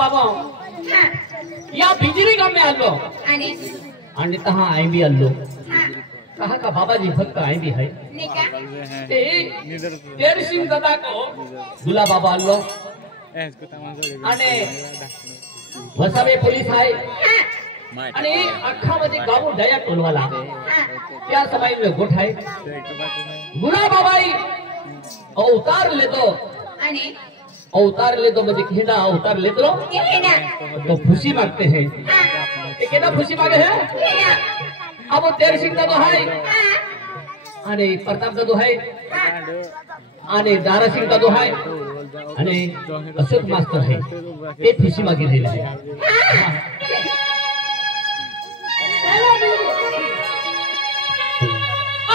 बाबा या बिजली गाम में आलो आणि तहा आई भी आलो कहा का बाबा जी फक्त आई भी है तेर सिंह दादा को दुला बाबा आलो आणि वसावे पोलीस आहे आणि अख्खा मध्ये गाव दया टोलवाला त्या समय में गोठ है गुला बाबाई अवतार लेतो मुझे कहना अवतार ले दो तो खुशी मांगते हैं ये कहना खुशी मांगे हैं अब तेर सिंह दादो है आणि प्रताप दादो है आणि दारा सिंह दादो है आणि अशोक मास्टर है ते खुशी मागे दिले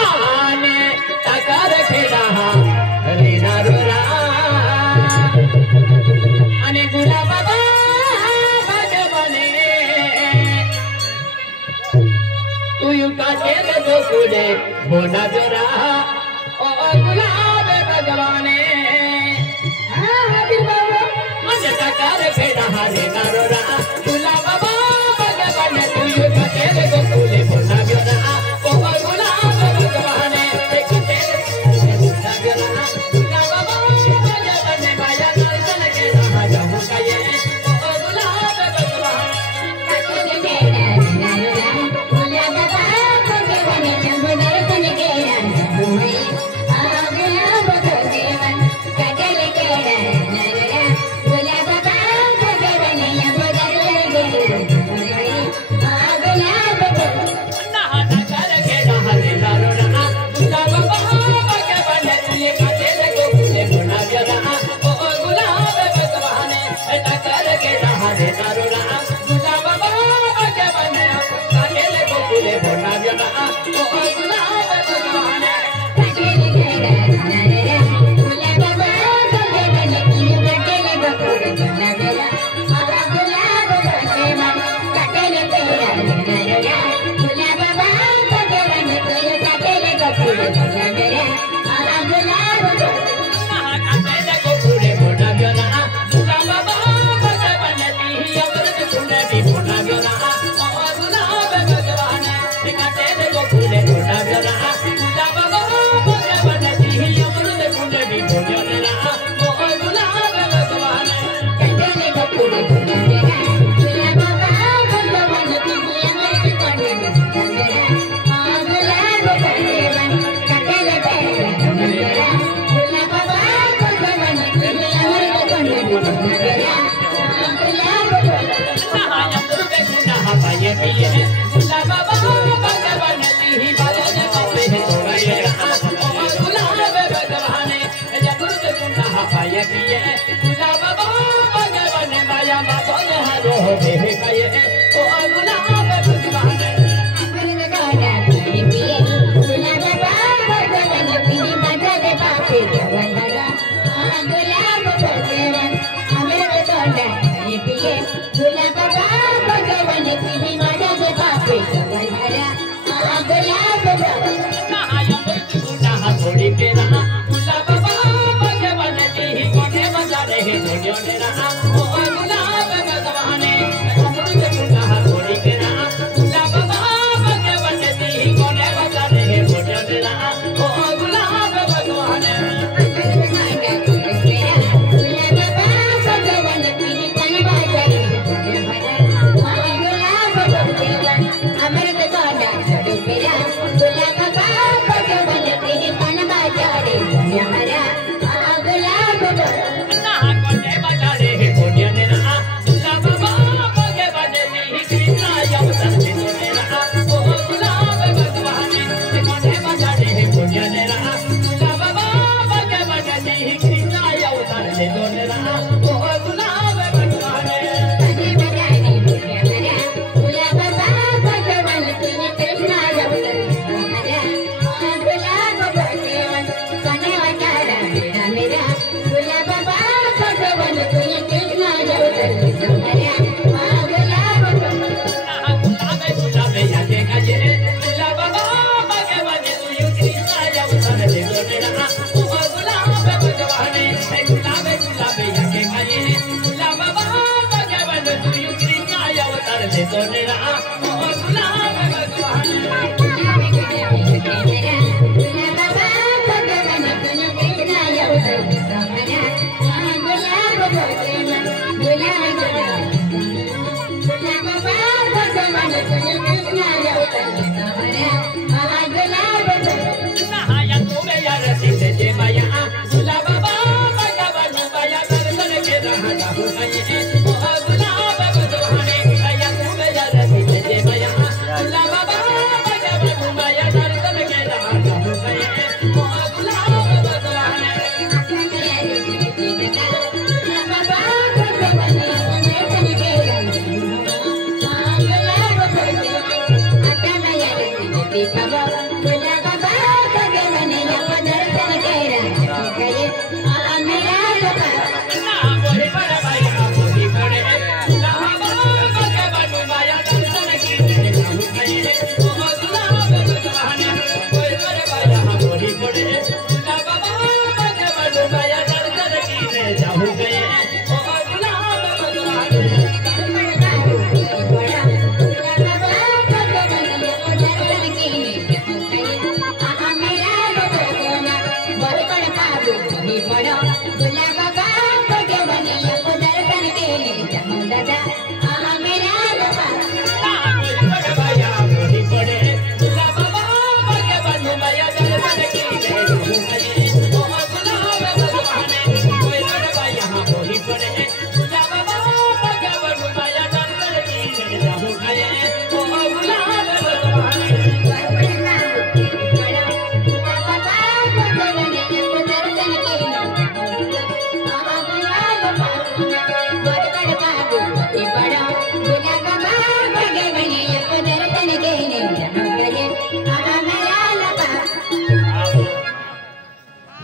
आने तकार खेड़ा रे नारुरा आणि गुला बाबा भगवाने तू यू काटे तो कुले बोना जरा ओ गुलाब भगवाने मन तकार खेड़ा रे नारुरा गुला बाबा भगवाने तू यू काटे तो कुले बोना जरा ओ गुलाब भगवाने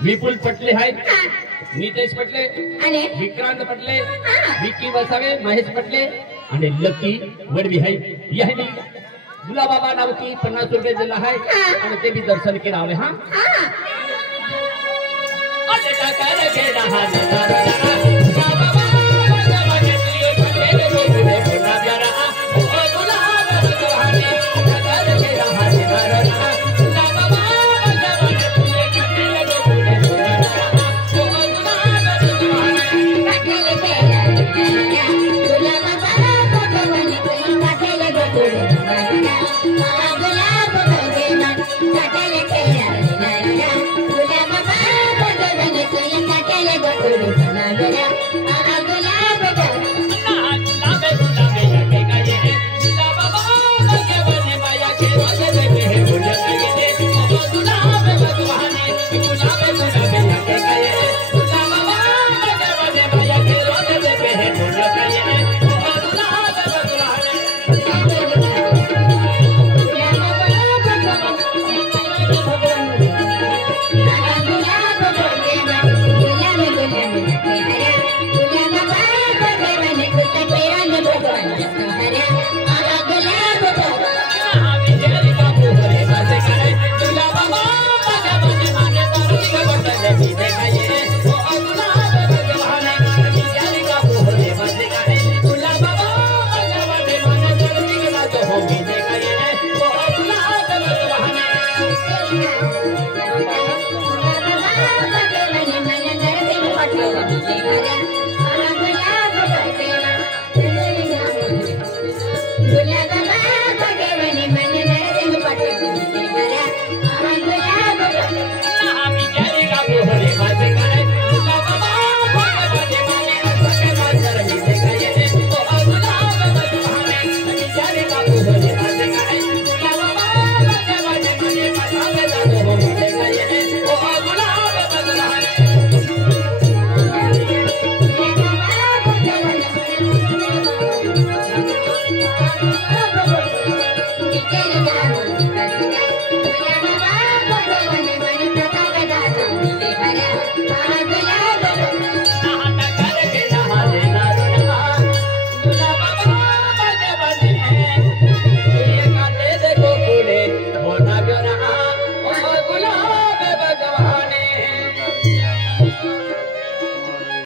विपुल पटले आहेत, नितेश पटले, विक्रांत पटले, विकी वसावे, महेश पटले आणि लकी वडवी आहे. यांनी गुलाबाबा नावची 50 रुपये दिला आहे आणि ते बी दर्शन केलं आहे. हा